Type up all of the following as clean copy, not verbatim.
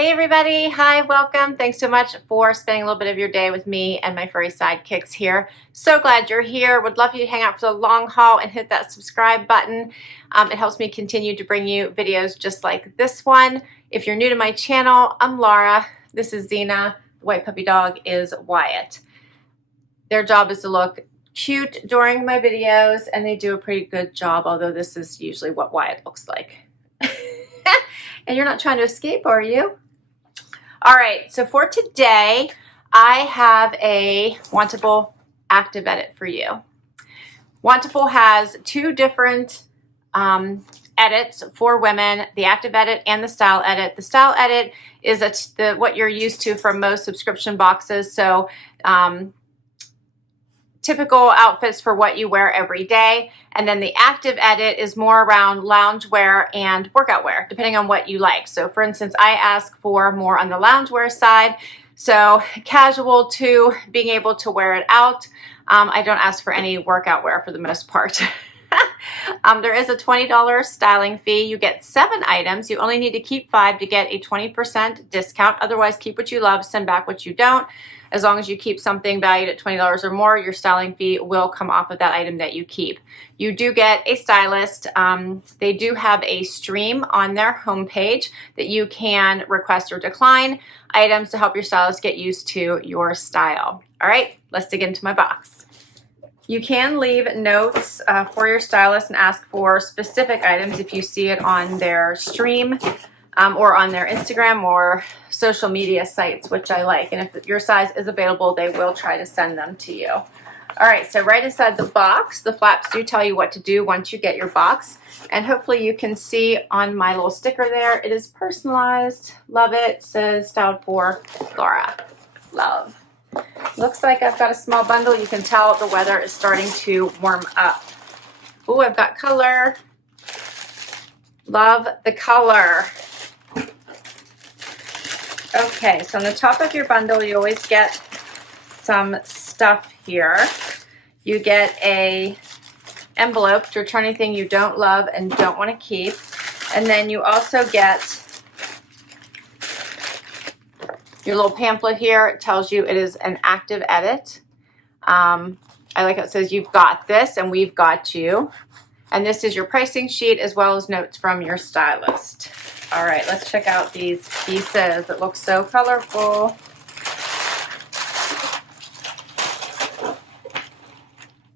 Hey everybody, hi, welcome. Thanks so much for spending a little bit of your day with me and my furry sidekicks here. So glad you're here. Would love you to hang out for the long haul and hit that subscribe button. It helps me continue to bring you videos just like this one. If you're new to my channel, I'm Laura. This is Xena. The white puppy dog is Wyatt. Their job is to look cute during my videos, and they do a pretty good job, although this is usually what Wyatt looks like. And you're not trying to escape, are you? All right, so for today, I have a Wantable Active edit for you. Wantable has two different edits for women, the Active edit and the Style edit. The Style edit is what you're used to from most subscription boxes, so typical outfits for what you wear every day. And then the Active edit is more around loungewear and workout wear, depending on what you like. So for instance, I ask for more on the loungewear side. So casual to being able to wear it out. I don't ask for any workout wear for the most part. There is a $20 styling fee. You get 7 items. You only need to keep 5 to get a 20% discount. Otherwise, keep what you love, send back what you don't. As long as you keep something valued at $20 or more, your styling fee will come off of that item that you keep. You do get a stylist. They do have a stream on their homepage that you can request or decline items to help your stylist get used to your style. All right, let's dig into my box. You can leave notes for your stylist and ask for specific items if you see it on their stream or on their Instagram or social media sites, which I like. And if your size is available, they will try to send them to you. All right, so right inside the box, the flaps do tell you what to do once you get your box. And hopefully you can see on my little sticker there, it is personalized. Love it. It says styled for Laura. Love. Looks like I've got a small bundle. You can tell the weather is starting to warm up. Oh, I've got color. Love the color. Okay, so on the top of your bundle, you always get some stuff here. You get a envelope to return anything you don't love and don't want to keep. And then you also get your little pamphlet here. It tells you it is an Active edit. I like how it says you've got this and we've got you. And this is your pricing sheet as well as notes from your stylist. All right, let's check out these pieces. It looks so colorful.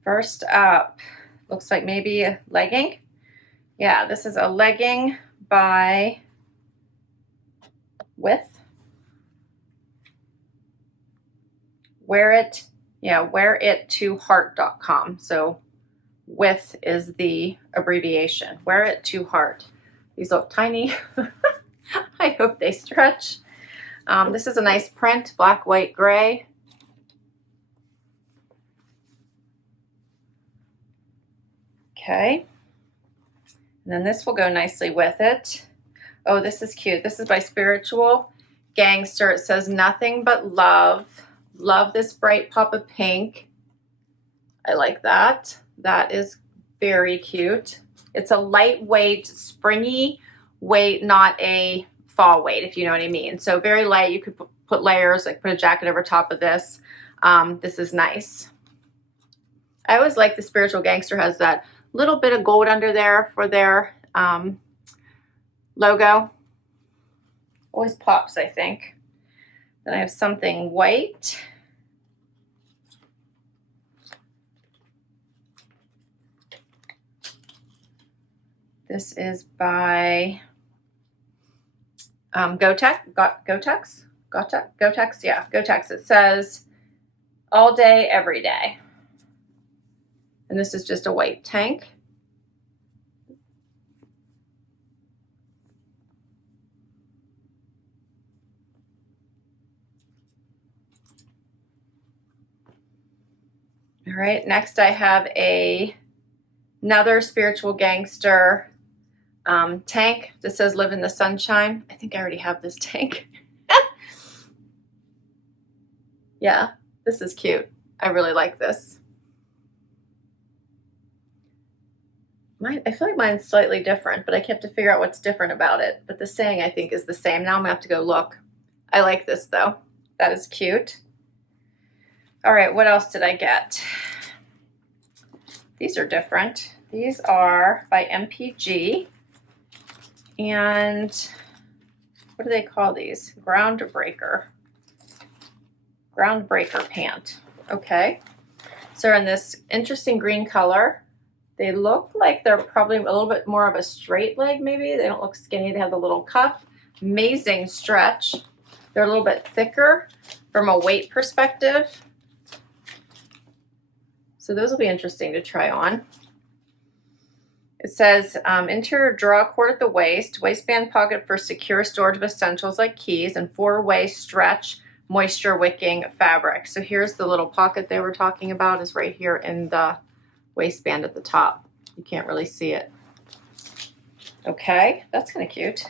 First up, looks like maybe a legging. Yeah, this is a legging by Width. wearit2heart.com. So Width is the abbreviation. Wear it to heart. These look tiny. I hope they stretch. This is a nice print, black, white, gray. Okay. And then this will go nicely with it. Oh, this is cute. This is by Spiritual Gangster. It says nothing but love. Love this bright pop of pink. I like that. That is very cute. It's a lightweight, springy weight, not a fall weight, if you know what I mean. So very light. You could put layers, like put a jacket over top of this. This is nice. I always like the Spiritual Gangster has that little bit of gold under there for their logo. Always pops, I think. Then I have something white. This is by Gotex. Yeah, Gotex. It says all day, every day. And this is just a white tank. All right, next I have another Spiritual Gangster tank that says live in the sunshine. I think I already have this tank. Yeah, this is cute. I really like this. I feel like mine's slightly different, but I have to figure out what's different about it. But the saying I think is the same. Now I'm gonna have to go look. I like this though. That is cute. All right, what else did I get? These are different. These are by MPG. And what do they call these? Groundbreaker. Groundbreaker pant. Okay. So they're in this interesting green color. They look like they're probably a little bit more of a straight leg maybe. They don't look skinny. They have the little cuff. Amazing stretch. They're a little bit thicker from a weight perspective. So those will be interesting to try on. It says interior draw cord at the waist, waistband pocket for secure storage of essentials like keys, and 4-way stretch moisture wicking fabric. So here's the little pocket they were talking about, is right here in the waistband at the top. You can't really see it. Okay, that's kind of cute.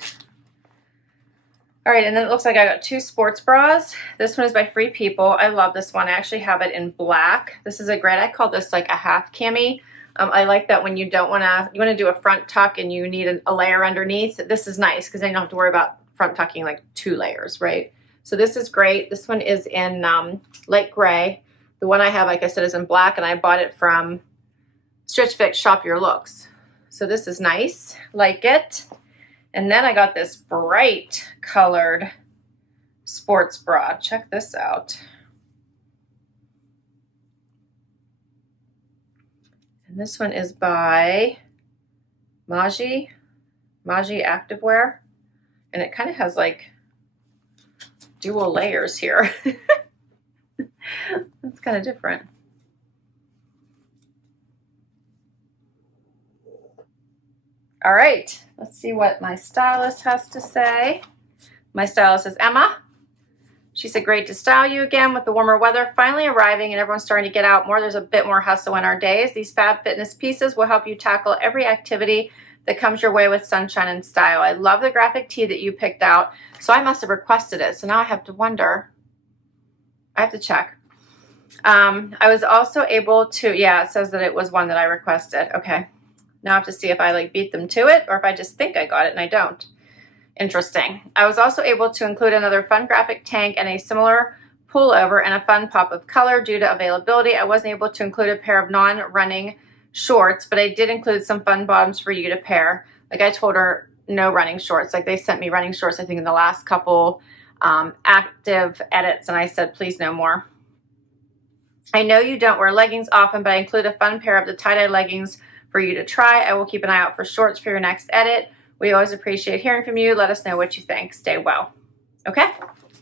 All right, and then it looks like I got 2 sports bras. This one is by Free People. I love this one. I actually have it in black. This is a great, I call this like a half cami. I like that when you don't wanna, you wanna do a front tuck and you need a layer underneath. This is nice because then you don't have to worry about front tucking like 2 layers, right? So this is great. This one is in light gray. The one I have, like I said, is in black, and I bought it from Stitch Fix Shop Your Looks. So this is nice, like it. And then I got this bright colored sports bra. Check this out. And this one is by Maaji Activewear. And it kind of has like dual layers here. That's kind of different. All right, let's see what my stylist has to say. My stylist is Emma. She said, great to style you again with the warmer weather finally arriving and everyone's starting to get out more. There's a bit more hustle in our days. These Fab Fitness pieces will help you tackle every activity that comes your way with sunshine and style. I love the graphic tee that you picked out. So I must have requested it. So now I have to wonder. I have to check. I was also able to, yeah, it says that it was one that I requested. Okay. Now I have to see if I like beat them to it or if I just think I got it and I don't. Interesting. I was also able to include another fun graphic tank and a similar pullover and a fun pop of color due to availability. I wasn't able to include a pair of non-running shorts, but I did include some fun bottoms for you to pair. Like I told her no running shorts. Like they sent me running shorts, I think in the last couple active edits, and I said, please no more. I know you don't wear leggings often, but I include a fun pair of the tie-dye leggings for you to try. I will keep an eye out for shorts for your next edit. We always appreciate hearing from you. Let us know what you think. Stay well. Okay,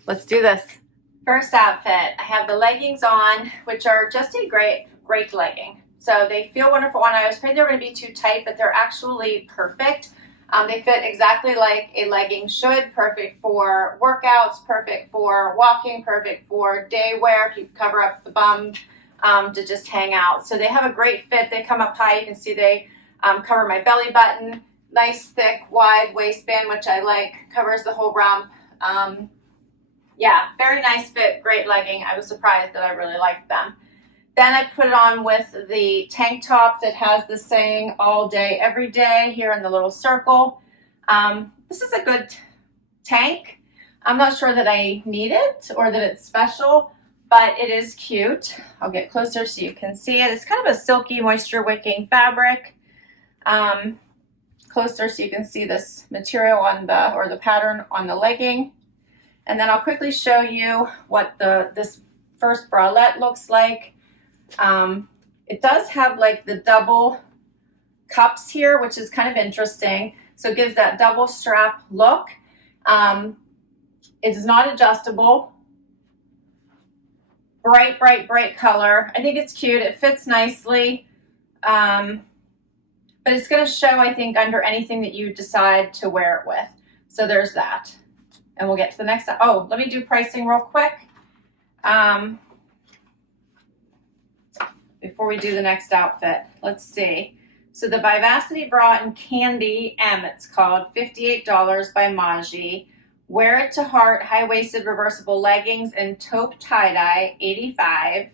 let's do this. First outfit, I have the leggings on, which are just a great legging. So they feel wonderful on. I was afraid they were going to be too tight, but they're actually perfect. They fit exactly like a legging should. Perfect for workouts, perfect for walking, perfect for day wear if you cover up the bum to just hang out. So they have a great fit. They come up high. You can see they cover my belly button. Nice, thick, wide waistband, which I like. Covers the whole rump. Yeah, very nice fit, great legging. I was surprised that I really liked them. Then I put it on with the tank top that has the saying all day, every day here in the little circle. This is a good tank. I'm not sure that I need it or that it's special, but it is cute. I'll get closer so you can see it. It's kind of a silky, moisture wicking fabric. Closer so you can see this material on the, or the pattern on the legging. And then I'll quickly show you what this first bralette looks like. It does have like the double cups here, which is kind of interesting. So it gives that double strap look. It's not adjustable. Bright, bright, bright color. I think it's cute. It fits nicely. But it's going to show, I think, under anything that you decide to wear it with. So there's that. And we'll get to the next. Oh, let me do pricing real quick. Before we do the next outfit, let's see. So the Vivacity Bra in Candy M, it's called, $58 by Maaji. Wear It to Heart high-waisted reversible leggings and taupe tie-dye, $85.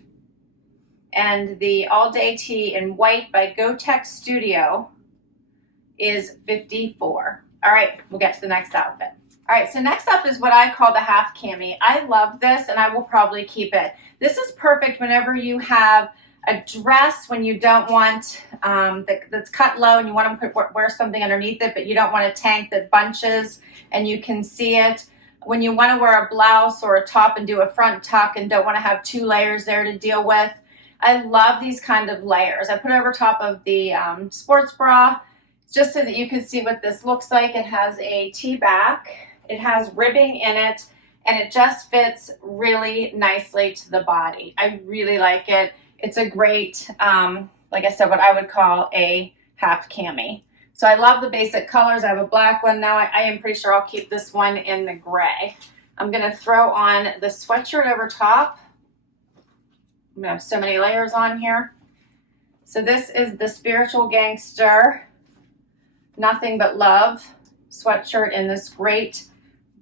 And the all-day tee in white by Go Tech Studio, is $54. All right, we'll get to the next outfit. All right, so next up is what I call the half cami. I love this and I will probably keep it. This is perfect whenever you have a dress, when you don't want that's cut low and you want to wear something underneath it, but you don't want a tank that bunches and you can see it. When you want to wear a blouse or a top and do a front tuck and don't want to have 2 layers there to deal with. I love these kind of layers. I put it over top of the sports bra just so that you can see what this looks like. It has a T-back. It has ribbing in it, and it just fits really nicely to the body. I really like it. It's a great, like I said, what I would call a half cami. So I love the basic colors. I have a black one now. I am pretty sure I'll keep this one in the gray. I'm gonna throw on the sweatshirt over top. I'm gonna have so many layers on here. So this is the Spiritual Gangster Nothing But Love sweatshirt in this great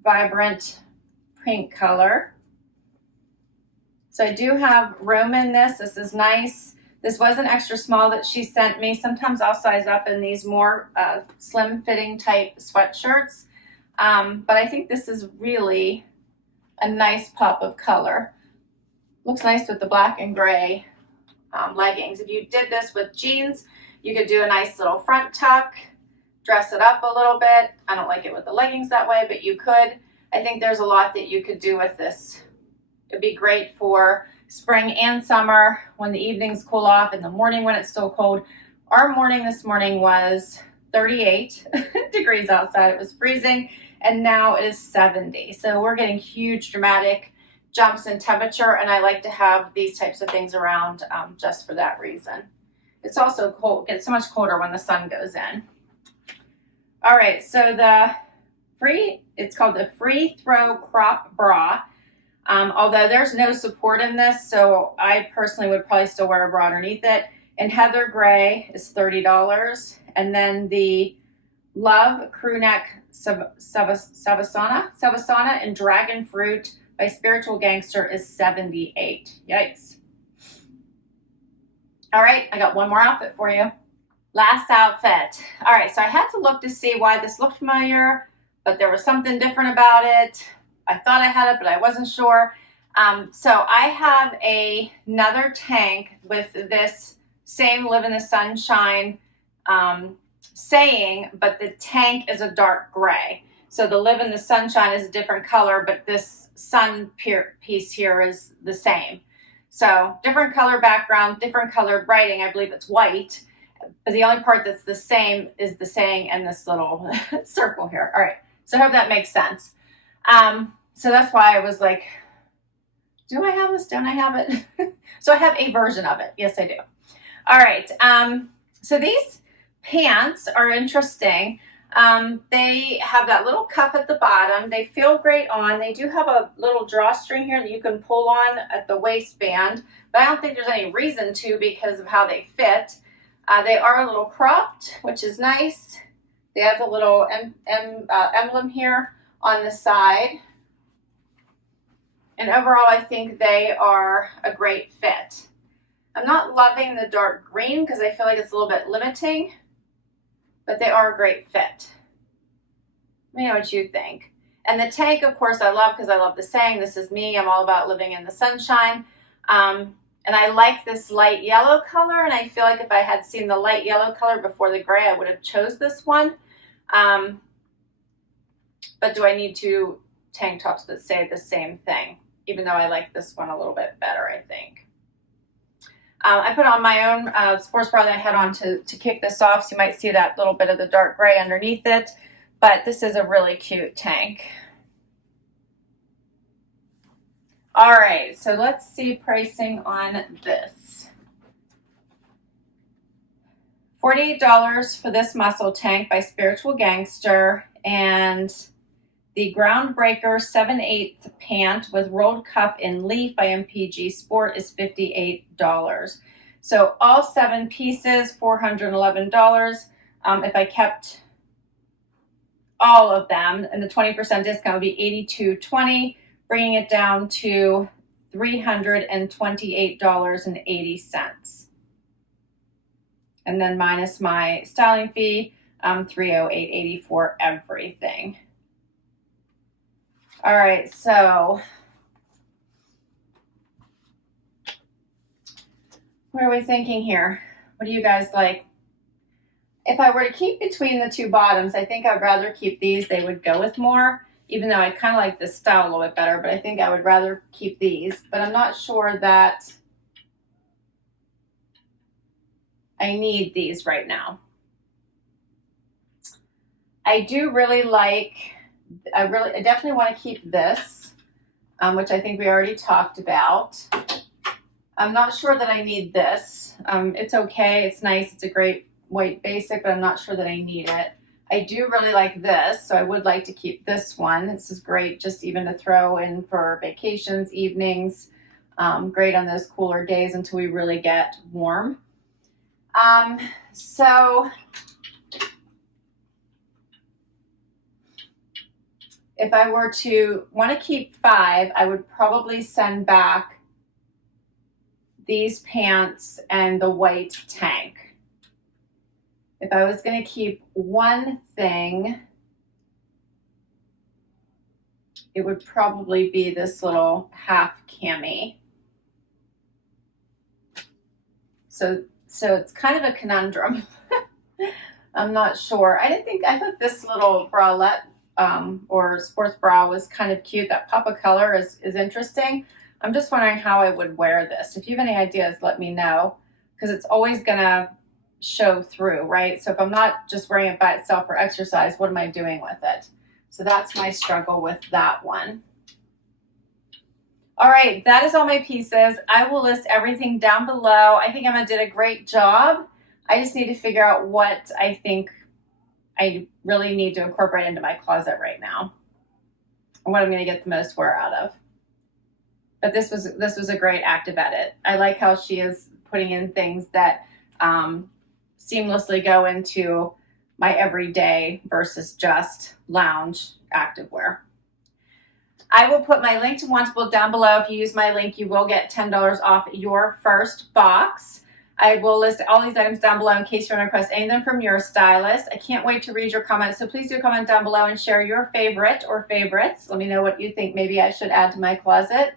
vibrant pink color. So I do have room in this. This is nice. This was an extra small that she sent me. Sometimes I'll size up in these more slim fitting type sweatshirts. But I think this is really a nice pop of color. Looks nice with the black and gray leggings. If you did this with jeans, you could do a nice little front tuck, dress it up a little bit. I don't like it with the leggings that way, but you could. I think there's a lot that you could do with this. It'd be great for spring and summer when the evenings cool off, in the morning when it's still cold. Our morning this morning was 38 degrees outside. It was freezing, and now it is 70. So we're getting huge dramatic jumps in temperature, and I like to have these types of things around just for that reason. It's also cold. It gets so much colder when the sun goes in. All right, so it's called the Free Throw Crop Bra. Although there's no support in this, so I personally would probably still wear a bra underneath it. And Heather Gray is $30. And then the Love Crew Neck Savasana and Dragon Fruit by Spiritual Gangster is $78. Yikes. All right, I got one more outfit for you. Last outfit. All right, so I had to look to see why this looked familiar, but there was something different about it. I thought I had it, but I wasn't sure. So I have another tank with this same Live in the Sunshine saying, but the tank is a dark gray. So the Live in the Sunshine is a different color, but this sun piece here is the same. So different color background, different colored writing. I believe it's white, but the only part that's the same is the saying and this little circle here. All right, so I hope that makes sense. So that's why I was like, do I have this? Don't I have it? So I have a version of it. Yes, I do. All right. So these pants are interesting. They have that little cuff at the bottom. They feel great on. They do have a little drawstring here that you can pull on at the waistband, but I don't think there's any reason to because of how they fit. They are a little cropped, which is nice. They have the little emblem here on the side. And overall, I think they are a great fit. I'm not loving the dark green because I feel like it's a little bit limiting, but they are a great fit. Let me know what you think. And the tank, of course, I love because I love the saying, this is me, I'm all about living in the sunshine. And I like this light yellow color, and I feel like if I had seen the light yellow color before the gray, I would have chose this one. But do I need two tank tops that say the same thing? Even though I like this one a little bit better, I think. I put on my own sports bra that I had on to kick this off, so you might see that little bit of the dark gray underneath it. But this is a really cute tank. All right, so let's see pricing on this. $48 for this muscle tank by Spiritual Gangster, and the Groundbreaker 7/8 pant with rolled cuff in leaf by MPG Sport is $58. So all 7 pieces, $411. If I kept all of them, and the 20% discount would be $82.20, bringing it down to $328.80. And then minus my styling fee, $308.80 for everything. All right, so what are we thinking here? What do you guys like? If I were to keep between the two bottoms, I think I'd rather keep these. They would go with more, even though I kind of like this style a little bit better, but I think I would rather keep these. But I'm not sure that I need these right now. I do really like, I definitely want to keep this, which I think we already talked about. I'm not sure that I need this. It's okay, it's nice, it's a great white basic, but I'm not sure that I need it. I do really like this, so I would like to keep this one. This is great just even to throw in for vacations, evenings. Great on those cooler days until we really get warm. So if I were to want to keep 5, I would probably send back these pants and the white tank. If I was going to keep one thing, it would probably be this little half cami. So it's kind of a conundrum. I'm not sure. I thought this little bralette or sports bra was kind of cute. That pop of color is interesting. I'm just wondering how I would wear this. If you have any ideas, let me know, because it's always gonna show through, right? So if I'm not just wearing it by itself for exercise, what am I doing with it? So that's my struggle with that one. All right, that is all my pieces. I will list everything down below. I think Emma did a great job. I just need to figure out what I think I really need to incorporate into my closet right now, and what I'm going to get the most wear out of. But this was a great active edit. I like how she is putting in things that seamlessly go into my everyday versus just lounge activewear. I will put my link to Wantable down below. If you use my link, you will get $10 off your first box. I will list all these items down below in case you want to request any of them from your stylist. I can't wait to read your comments, so please do comment down below and share your favorite or favorites. Let me know what you think maybe I should add to my closet.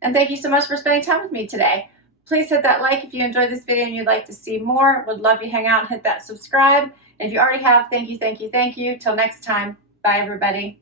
And thank you so much for spending time with me today. Please hit that like if you enjoyed this video and you'd like to see more. Would love you hang out and hit that subscribe. And if you already have, thank you, thank you, thank you. Till next time, bye everybody.